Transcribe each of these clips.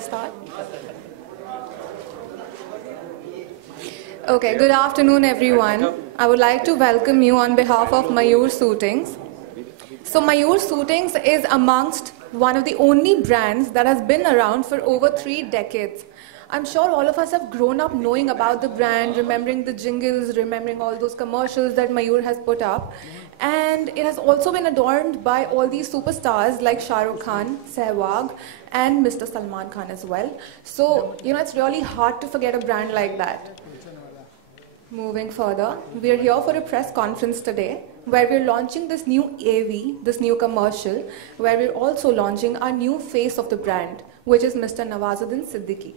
Start. Okay, good afternoon everyone. I would like to welcome you on behalf of Mayur Suitings. So Mayur Suitings is amongst one of the only brands that has been around for over 3 decades. I'm sure all of us have grown up knowing about the brand, remembering the jingles, remembering all those commercials that Mayur has put up. And it has also been adorned by all these superstars like Shah Rukh Khan, Sehwag, and Mr. Salman Khan as well. So, it's really hard to forget a brand like that. Moving further, we're here for a press conference today where we're launching this new AV, this new commercial, where we're also launching our new face of the brand, which is Mr. Nawazuddin Siddiqui.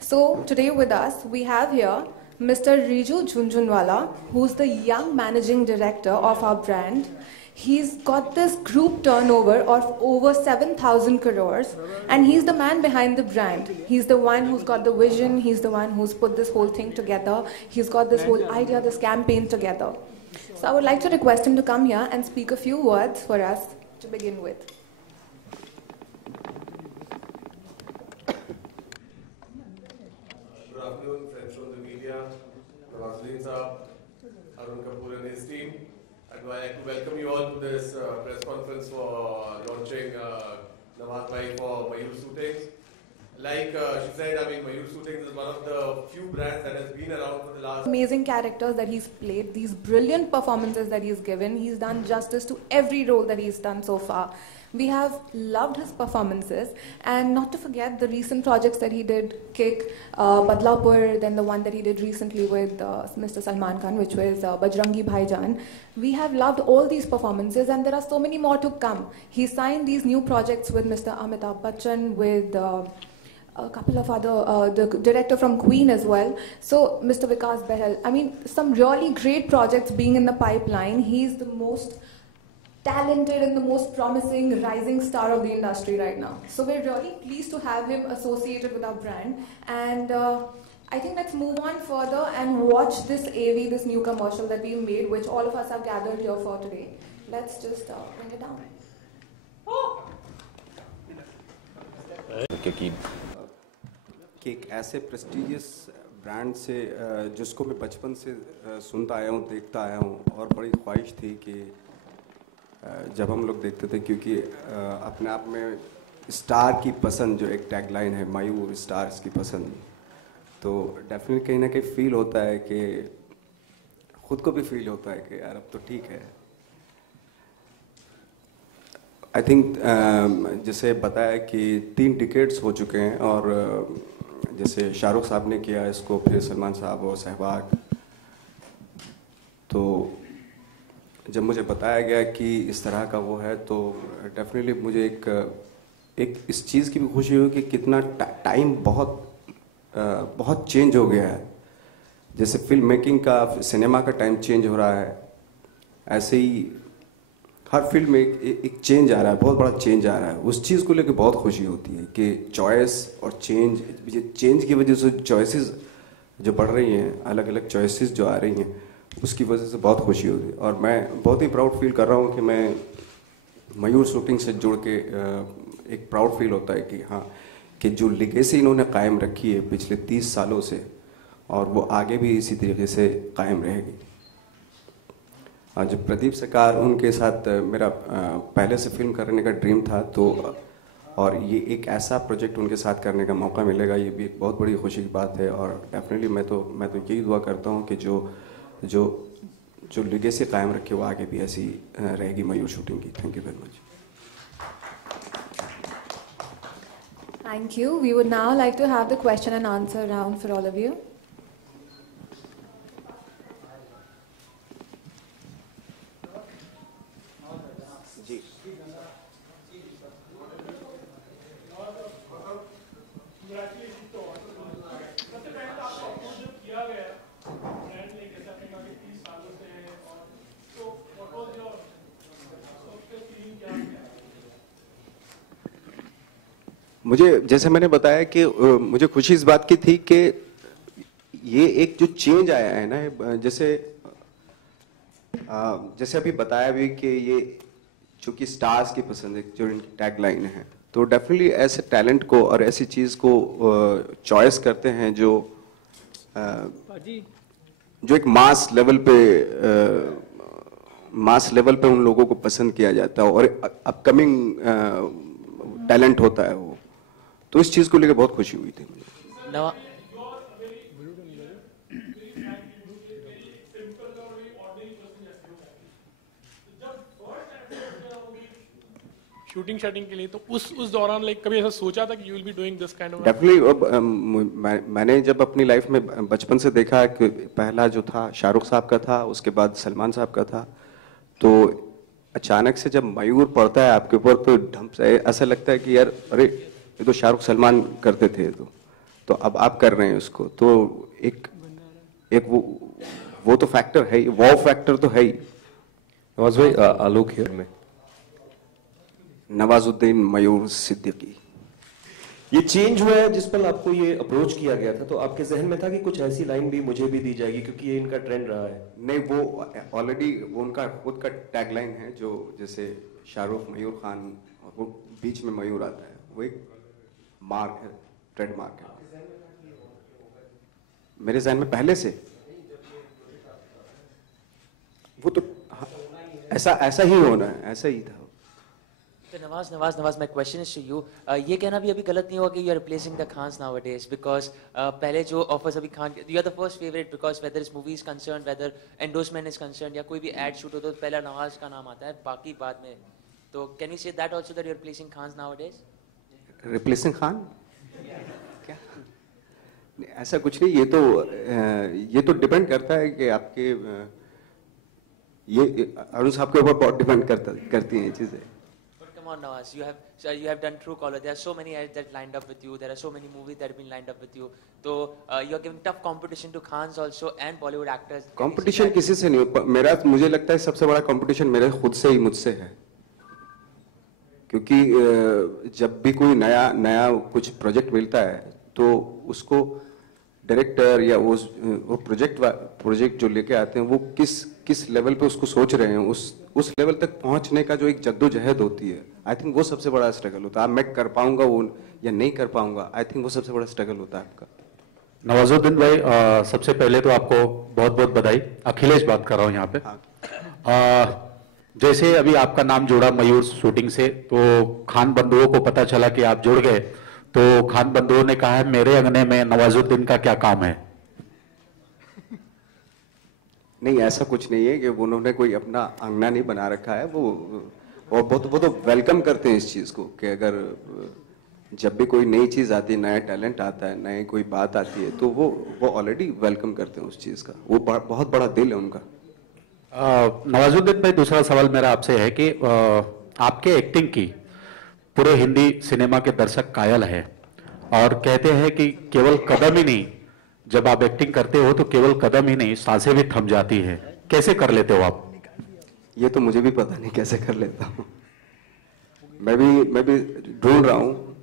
So today with us, we have here Mr. Riju Jhunjhunwala, who's the young managing director of our brand. He's got this group turnover of over 7,000 crores, and he's the man behind the brand. He's the one who's got the vision, he's the one who's put this whole thing together, he's got this whole idea, this campaign together. So I would like to request him to come here and speak a few words for us to begin with. Good afternoon, friends from the media, Nawazuddin Saab, Arun Kapoor and his team. I'd like to welcome you all to this press conference for launching Nawaz Bhai for Mayur Suitings. Like she said, Mayur Suitings is one of the few brands that has been around for the last... Amazing characters that he's played, these brilliant performances that he's given. He's done justice to every role that he's done so far. We have loved his performances, and not to forget the recent projects that he did, Kick, Badlapur, then the one that he did recently with Mr. Salman Khan, which was Bajrangi Bhaijaan. We have loved all these performances, and there are so many more to come. He signed these new projects with Mr. Amitabh Bachchan, with a couple of other, the director from Queen as well. So Mr. Vikas Behel, some really great projects being in the pipeline. He's the most talented and the most promising rising star of the industry right now. So we're really pleased to have him associated with our brand. And I think let's move on further and watch this AV, this new commercial that we made, which all of us have gathered here for today. Let's just bring it down. कि एक ऐसे prestigious brand से जिसको मैं बचपन से सुनता आया हूँ, देखता आया हूँ, और बड़ी ख्वाहिश थी कि जब हम लोग देखते थे, क्योंकि अपने आप में स्टार की पसंद जो एक टैगलाइन है, मयूर स्टार्स की पसंद, तो डेफिनेटली कहीं ना कहीं फील होता है कि खुद को भी फील होता है कि यार अब तो ठीक है। आई थिंक जैसे बताया कि 3 टिकट्स हो चुके हैं, और जैसे शाहरुख साहब ने किया इसको, फिर सलमान साहब और सहवाग। तो जब मुझे बताया गया कि इस तरह का वो है, तो डेफिनेटली मुझे एक इस चीज़ की भी खुशी हुई कि कितना टाइम बहुत चेंज हो गया है। जैसे फिल्म मेकिंग का, सिनेमा का टाइम चेंज हो रहा है, ऐसे ही हर फील्ड में एक चेंज आ रहा है, बहुत बड़ा चेंज आ रहा है। उस चीज़ को लेकर बहुत खुशी होती है कि चॉइस और चेंज की वजह से चॉइसेस जो बढ़ रही हैं, अलग अलग चॉइसेस जो आ रही हैं, उसकी वजह से बहुत खुशी होती है। और मैं बहुत ही प्राउड फील कर रहा हूँ कि मैं मयूर शूटिंग से जुड़ के एक प्राउड फील होता है कि हाँ, कि जो लिगेसी इन्होंने कायम रखी है पिछले 30 सालों से, और वो आगे भी इसी तरीके से कायम रहेगी। जब प्रदीप सरकार, उनके साथ मेरा पहले से फिल्म करने का ड्रीम था, तो और ये एक ऐसा प्रोजेक्ट उनके साथ करने का मौका मिलेगा, ये भी एक बहुत बड़ी खुशी की बात है। और डेफिनेटली मैं तो यही दुआ करता हूँ कि जो लिगेसी कायम रखे वो आगे भी ऐसी रहेगी मयूर शूटिंग की। Thank you very much. Thank you. We would now like to have the question and answer round for all of you. मुझे, जैसे मैंने बताया कि मुझे खुशी इस बात की थी कि ये एक जो चेंज आया है ना, जैसे अभी बताया भी कि ये जो कि स्टार्स की पसंद है, जो इनकी टैगलाइन है, तो डेफिनेटली ऐसे टैलेंट को और ऐसी चीज़ को चॉइस करते हैं जो एक मास लेवल पे उन लोगों को पसंद किया जाता है और अपकमिंग टैलेंट होता है वो, तो इस चीज़ को लेकर बहुत खुशी हुई थी मुझे। शूटिंग शूटिंग के लिए तो उस दौरान लाइक कभी ऐसा सोचा था कि you will be doing this kind of? Definitely मैंने जब अपनी लाइफ में बचपन से देखा कि पहला जो था शाहरुख साहब का था, उसके बाद सलमान साहब का था, तो अचानक से जब मयूर पड़ता है आपके ऊपर तो ढंग से ऐसा लगता है कि यार अरे ये तो शाहरुख सलमान करते थे, तो अब आप कर रहे हैं उसको, तो एक वो तो फैक्टर है ही, वाव फैक्टर तो है ही। नवाज भाई, आलोक हियर में नवाजुद्दीन मयूर सिद्दीकी। ये चेंज हुआ है जिस पर आपको ये अप्रोच किया गया था, तो आपके जहन में था कि कुछ ऐसी लाइन भी मुझे भी दी जाएगी क्योंकि ये इनका ट्रेंड रहा है? नहीं, वो ऑलरेडी वो उनका खुद का टैगलाइन है, जो जैसे शाहरुख मयूर खान और वो बीच में मयूर आता है, वो एक मार्क है, ट्रेडमार्क है मेरे जहन में पहले से। वो तो ऐसा ही होना है, ऐसा ही था। So Nawaz, my question is to you. ये कहना भी अभी गलत नहीं होगा कि you are replacing the Khans nowadays because पहले जो offers अभी Khan, you are the first favorite because whether this movie is concerned, whether endorsement is concerned या कोई भी ad shoot हो तो पहला नवाज का नाम आता है, बाकी बाद में। तो can you say that also that you are replacing Khans nowadays? Replacing Khan? क्या? ऐसा कुछ नहीं, ये तो डिपेंड करता है कि आपके ये अरुण साहब के ऊपर बहुत डिपेंड करती हैं ये चीजें। Come on, Nawaz, you have done Truecaller. There are so many ads that lined up with you. There are so many movies that have been lined up with you. So you are giving tough competition to Khans also and Bollywood actors. Competition किसी से नहीं, मुझे लगता है सबसे बड़ा competition मेरे खुद से ही, मुझसे है। क्योंकि जब भी कोई नया कुछ प्रोजेक्ट मिलता है तो उसको डायरेक्टर या वो प्रोजेक्ट जो लेके आते हैं वो किस लेवल पे उसको सोच रहे हैं, उस लेवल तक पहुंचने का जो एक जद्दोजहद होती है, आई थिंक वो सबसे बड़ा स्ट्रगल होता है। मैं कर पाऊंगा वो या नहीं कर पाऊंगा, आई थिंक वो सबसे बड़ा स्ट्रगल होता है आपका। नवाजुद्दीन भाई, सबसे पहले तो आपको बहुत बहुत बधाई। अखिलेश बात कर रहा हूँ यहाँ पे। हाँ। जैसे अभी आपका नाम जुड़ा मयूर शूटिंग से, तो खान बंधुओं को पता चला कि आप जुड़ गए, तो खान बंधुओं ने कहा है मेरे अंगने में नवाजुद्दीन का क्या काम है? नहीं, ऐसा कुछ नहीं है कि उन्होंने कोई अपना अंगना नहीं बना रखा है। वो तो वेलकम करते हैं इस चीज़ को कि अगर जब भी कोई नई चीज़ आती है, नया टैलेंट आता है, नई कोई बात आती है, तो वो ऑलरेडी वेलकम करते हैं उस चीज़ का। वो बहुत बड़ा दिल है उनका। नवाजुद्दीन भाई, दूसरा सवाल मेरा आपसे है कि आपके एक्टिंग की पूरे हिंदी सिनेमा के दर्शक कायल है और कहते हैं कि केवल कदम ही नहीं, जब आप एक्टिंग करते हो तो केवल कदम ही नहीं, सांसें भी थम जाती है। कैसे कर लेते हो आप? ये तो मुझे भी पता नहीं कैसे कर लेता हूँ। मैं भी ढूंढ रहा हूँ,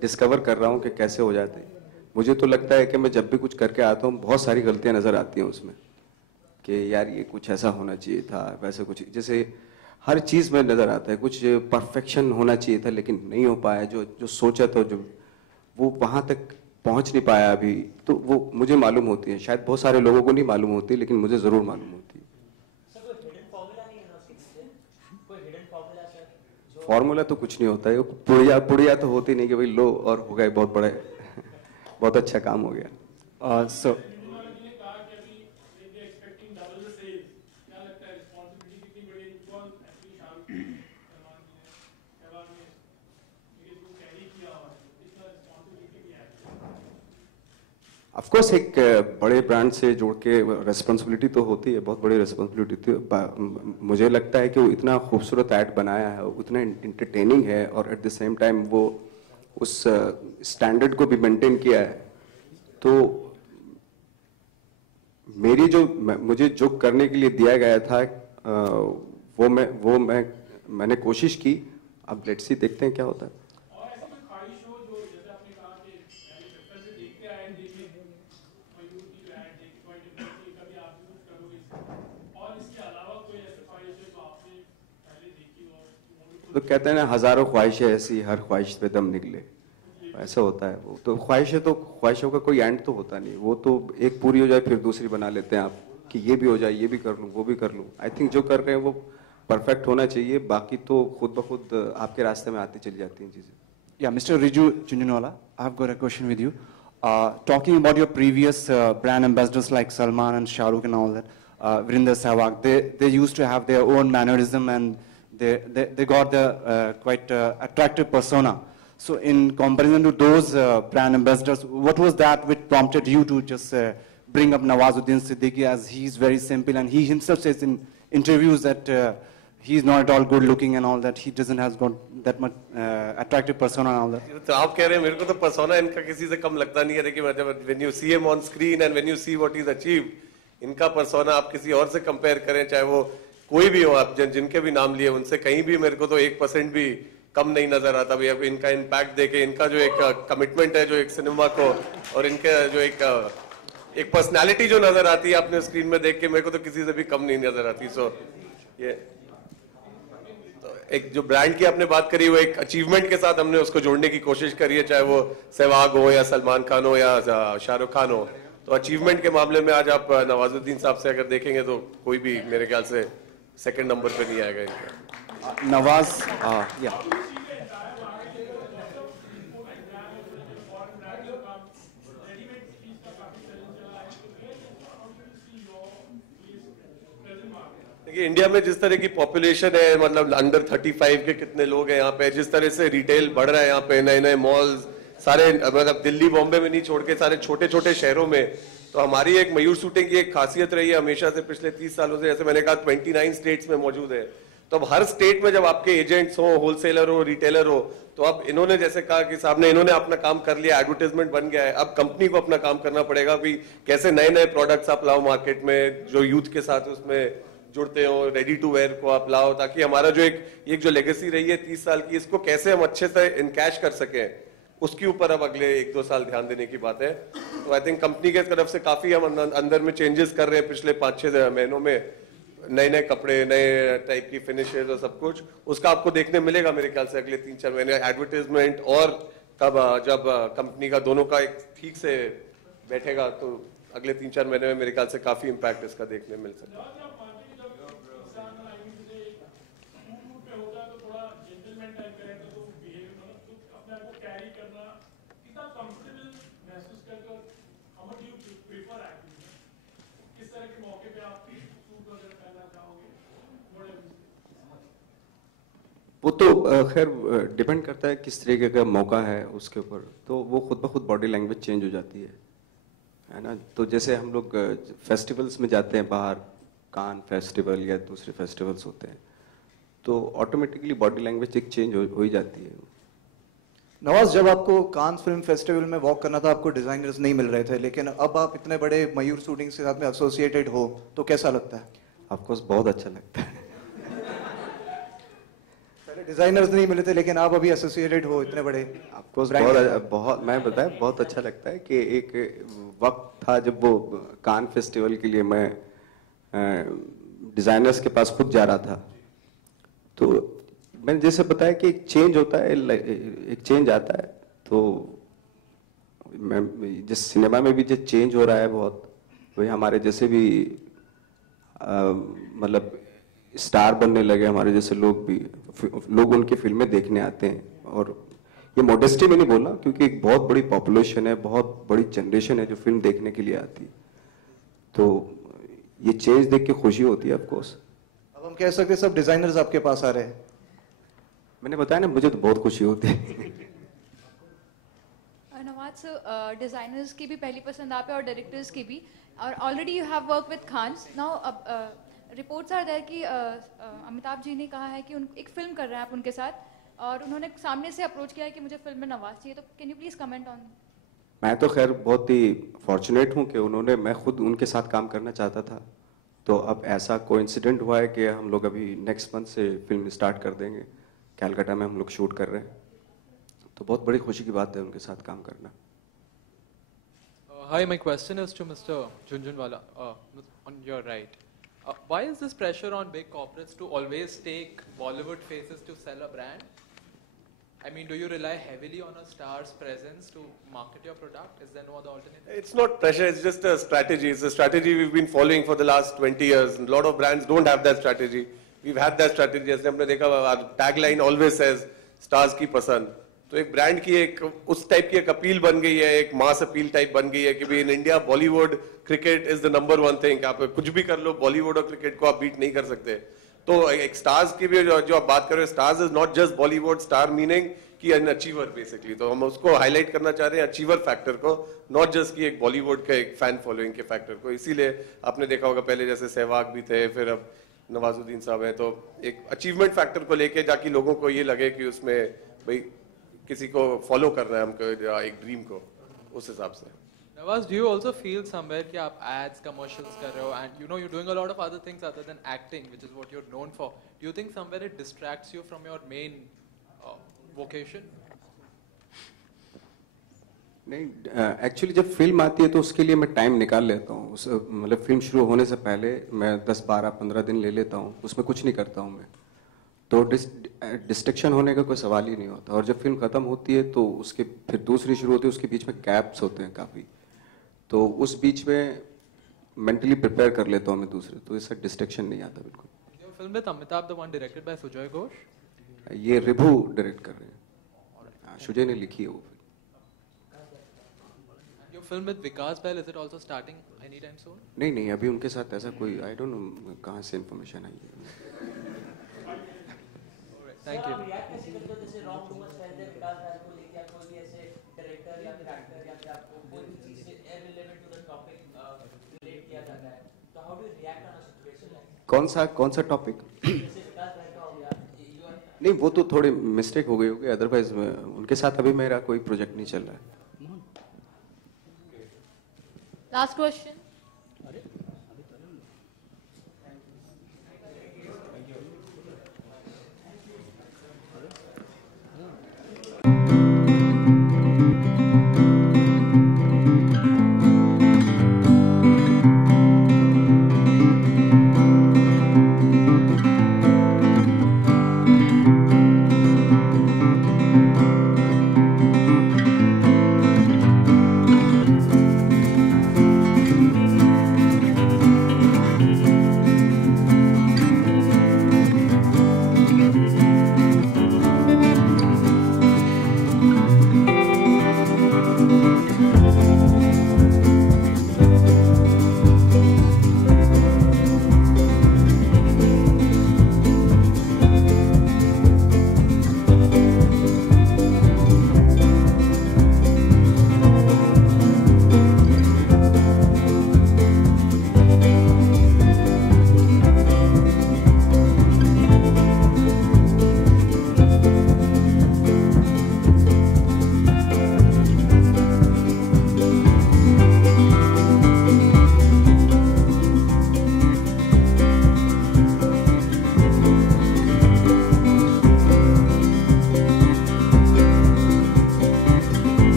डिस्कवर कर रहा हूँ कि कैसे हो जाते हैं। मुझे तो लगता है कि मैं जब भी कुछ करके आता हूँ बहुत सारी गलतियाँ नजर आती हैं उसमें कि यार ये कुछ ऐसा होना चाहिए था, वैसे कुछ, जैसे हर चीज़ में नजर आता है कुछ परफेक्शन होना चाहिए था लेकिन नहीं हो पाया। जो सोचा था, जो वो वहां तक पहुंच नहीं पाया अभी, तो वो मुझे मालूम होती है। शायद बहुत सारे लोगों को नहीं मालूम होती, लेकिन मुझे जरूर मालूम होती है। फॉर्मूला तो कुछ नहीं होता है, पुड़िया तो होती नहीं कि भाई लो और हो गए बहुत बड़े बहुत अच्छा काम हो गया। ऑफ कोर्स एक बड़े ब्रांड से जोड़ के रिस्पॉन्सिबिलिटी तो होती है, बहुत बड़ी रिस्पॉन्सिबिलिटी थी। मुझे लगता है कि वो इतना खूबसूरत ऐड बनाया है, उतना इंटरटेनिंग है और एट द सेम टाइम वो उस स्टैंडर्ड को भी मेंटेन किया है। तो मुझे जो करने के लिए दिया गया था मैंने कोशिश की। अब लेट्स सी, देखते हैं क्या होता है। तो कहते हैं ना, हजारों ख्वाहिशें ऐसी, हर ख्वाहिश पे दम निकले, ऐसा होता है। वो तो ख्वाहिशें, तो ख्वाहिशों का कोई एंड तो होता नहीं, वो तो एक पूरी हो जाए फिर दूसरी बना लेते हैं आप, कि ये भी हो जाए, ये भी कर लूँ, वो भी कर लूँ। आई थिंक जो कर रहे हैं वो परफेक्ट होना चाहिए, बाकी तो खुद ब खुद आपके रास्ते में आती चली जाती हैं चीज़ें। Yeah, Mr. Riju Junjunwala, I've got a question with you. Talking about your previous brand ambassadors like Salman and Shah Rukh and all that, Virender Sehwag, they used to have their own mannerism and they got the quite attractive persona. So in comparison to those brand ambassadors, what was that which prompted you to just bring up Nawazuddin Siddiqui, as he's very simple and he himself says in interviews that he's not at all good looking and all that, he doesn't has got that much attractive persona and all that. तो आप कह रहे हैं, मेरे को तो persona इनका किसी से कम लगता नहीं है, देखिए मतलब when you see him on screen and when you see what he's achieved, इनका पर्सोना आप किसी और से कंपेयर करें, चाहे वो कोई भी हो, आप जिनके भी नाम लिए, उनसे कहीं भी मेरे को तो 1% भी कम नहीं नजर आता भैया। इनका इम्पैक्ट देखे, इनका जो एक कमिटमेंट है जो एक सिनेमा को, और इनके जो एक पर्सनालिटी जो नजर आती है अपने स्क्रीन में देख के, मेरे को तो किसी से भी कम नहीं नजर आती। सो ये एक जो ब्रांड की आपने बात करी, वो एक अचीवमेंट के साथ हमने उसको जोड़ने की कोशिश करी है, चाहे वो सहवाग हो या सलमान खान हो या शाहरुख खान हो। तो अचीवमेंट के मामले में आज आप नवाजुद्दीन साहब से अगर देखेंगे तो कोई भी मेरे ख्याल से सेकंड नंबर पे नहीं आएगा इनका। Nawaz, yeah. देखिए इंडिया में जिस तरह की पॉपुलेशन है, मतलब अंडर 35 के कितने लोग हैं यहाँ पे, जिस तरह से रिटेल बढ़ रहा है यहाँ पे, नए नए मॉल्स सारे, मतलब दिल्ली बॉम्बे में नहीं छोड़ के सारे छोटे छोटे शहरों में। तो हमारी एक मयूर शूटिंग की एक खासियत रही है हमेशा से, पिछले 30 सालों से, जैसे मैंने कहा 29 स्टेट्स में मौजूद है। तो अब हर स्टेट में जब आपके एजेंट्स हो, होलसेलर हो, रिटेलर हो, तो अब इन्होंने जैसे कहा कि साहब ने, इन्होंने अपना काम कर लिया, एडवर्टाइजमेंट बन गया है, अब कंपनी को अपना काम करना पड़ेगा भी कैसे नए नए प्रोडक्ट्स आप लाओ मार्केट में, जो यूथ के साथ उसमें जुड़ते हो, रेडी टू वेयर को आप लाओ, ताकि हमारा जो एक जो लेगेसी रही है 30 साल की, इसको कैसे हम अच्छे से इनकैश कर सकें, उसके ऊपर अब अगले 1-2 साल ध्यान देने की बात है। तो आई थिंक कंपनी के तरफ से काफी हम अंदर में चेंजेस कर रहे हैं पिछले 5-6 महीनों में, नए नए कपड़े, नए टाइप की फिनिशेस और सब कुछ, उसका आपको देखने मिलेगा मेरे ख्याल से अगले 3-4 महीने। एडवर्टाइजमेंट और तब जब कंपनी का दोनों का एक ठीक से बैठेगा, तो अगले 3-4 महीने में मेरे ख्याल से काफी इम्पैक्ट इसका देखने मिल सकता है। वो तो खैर डिपेंड करता है किस तरीके का मौका है उसके ऊपर, तो वो खुद ब खुद बॉडी लैंग्वेज चेंज हो जाती है ना। तो जैसे हम लोग फेस्टिवल्स में जाते हैं बाहर, कान फेस्टिवल या दूसरे फेस्टिवल्स होते हैं, तो ऑटोमेटिकली बॉडी लैंग्वेज एक चेंज हो ही जाती है। नवाज, जब आपको कांस फिल्म फेस्टिवल में वॉक करना था, आपको डिजाइनर्स नहीं मिल रहे थे, लेकिन अब आप इतने बड़े मयूर शूटिंग के साथ में एसोसिएटेड हो, तो कैसा लगता है? ऑफकोर्स बहुत अच्छा लगता है। पहले डिजाइनर्स नहीं मिले थे, लेकिन आप अभी एसोसिएटेड हो इतने बड़े। ऑफकोर्स बहुत मैं बताया, बहुत अच्छा लगता है कि एक वक्त था जब वो कान फेस्टिवल के लिए मैं डिजाइनर्स के पास खुद जा रहा था, तो मैंने जैसे बताया कि एक चेंज होता है, एक चेंज आता है। तो मैं जिस सिनेमा में भी जो चेंज हो रहा है बहुत, वही हमारे जैसे भी मतलब स्टार बनने लगे, हमारे जैसे लोग उनकी फिल्में देखने आते हैं। और ये मॉडेस्टी में नहीं बोला, क्योंकि एक बहुत बड़ी पॉपुलेशन है, बहुत बड़ी जनरेशन है जो फिल्म देखने के लिए आती है, तो ये चेंज देख के खुशी होती है ऑफ कोर्स। अब हम कह सकते हैं सब डिजाइनर्स आपके पास आ रहे हैं। मैंने बताया ना, मुझे तो बहुत खुशी होती है। नवाज, डिजाइनर्स की भी पहली पसंद आप है और डायरेक्टर्स की भी, और already you have work with Khans now. अब रिपोर्ट्स आर देयर कि अमिताभ जी ने कहा है कि एक फिल्म कर रहे हैं आप उनके साथ, और उन्होंने सामने से अप्रोच किया है कि मुझे फिल्म में नवाज चाहिए, तो can you please comment on? मैं तो खैर बहुत ही फॉर्चुनेट हूँ कि मैं खुद उनके साथ काम करना चाहता था, तो अब ऐसा कोइंसिडेंट हुआ है कि हम लोग अभी नेक्स्ट मंथ से फिल्म स्टार्ट कर देंगे। कैलकाटा में हम लोग शूट कर रहे हैं, तो बहुत बड़ी खुशी की बात है उनके साथ काम करना। Hi, my question is to Mr. Junjunwala, on your right. Why is this pressure on big corporates to always take Bollywood faces to sell a brand? I mean, do you rely heavily on a star's presence to market your product? Is there no other alternative? It's not pressure, it's just a strategy. It's a strategy we've been following for the last 20 years. A lot of brands don't have that strategy. We've had that strategy. जैसे हमने देखा, our tagline always says, stars की पसंद. तो एक brand की एक उस टाइप की एक अपील बन गई है, एक मास अपील टाइप बन गई है कि भाई in India Bollywood cricket is the number one thing. आप कुछ भी कर लो, बॉलीवुड और क्रिकेट को आप बीट नहीं कर सकते. तो एक स्टार्स की भी जो आप बात कर रहे हो, stars is not just Bollywood. Star meaning कि एन अचीवर बेसिकली. तो हम उसको हाईलाइट करना चाह रहे हैं, अचीवर फैक्टर को, नॉट जस्ट कि एक बॉलीवुड का एक फैन फॉलोइंग के फैक्टर को. इसीलिए आपने देखा होगा पहले जैसे सहवाग भी थे, फिर अब नवाजुद्दीन साहब हैं. तो एक अचीवमेंट फैक्टर को लेके जाकि लोगों को ये लगे कि उसमें भाई किसी को फॉलो कर रहे हैं हमको एक ड्रीम को, उस हिसाब से. Nawaz, do you also feel somewhere कि आप ads, commercials कर रहे हो, and you know you're doing a lot of other things other than acting, which is what you're known for. Do you think somewhere it distracts you from your main vocation? नहीं, actually जब film आती है तो उसके लिए मैं time निकाल लेता हूँ. मतलब फिल्म शुरू होने से पहले मैं 10, 12, 15 दिन ले लेता हूँ. उसमें कुछ नहीं करता हूँ मैं. तो डिस्ट्रैक्शन होने का कोई सवाल ही नहीं होता. और जब फिल्म खत्म होती है तो उसके फिर दूसरी शुरू होती है, उसके बीच में गैप्स होते हैं काफ़ी. तो उस बीच में मेंटली प्रिपेयर कर लेता हूँ मैं दूसरे. तो इससे डिस्ट्रैक्शन नहीं आता बिल्कुल. Your film with Amitabh, the one directed by Sujoy Ghosh? ये रिभू डायरेक्ट कर रहे हैं. सुजय ने लिखी है वो film. Your film with Vikas Bahl, is it also starting anytime soon? नहीं, अभी उनके साथ ऐसा कोई, आई डोंट नो कहाँ से इन्फॉर्मेशन आई है. Thank you. कौन सा टॉपिक? नहीं, वो तो थोड़ी मिस्टेक हो गई होगी. अदरवाइज उनके साथ अभी मेरा कोई प्रोजेक्ट नहीं चल रहा है. Last question.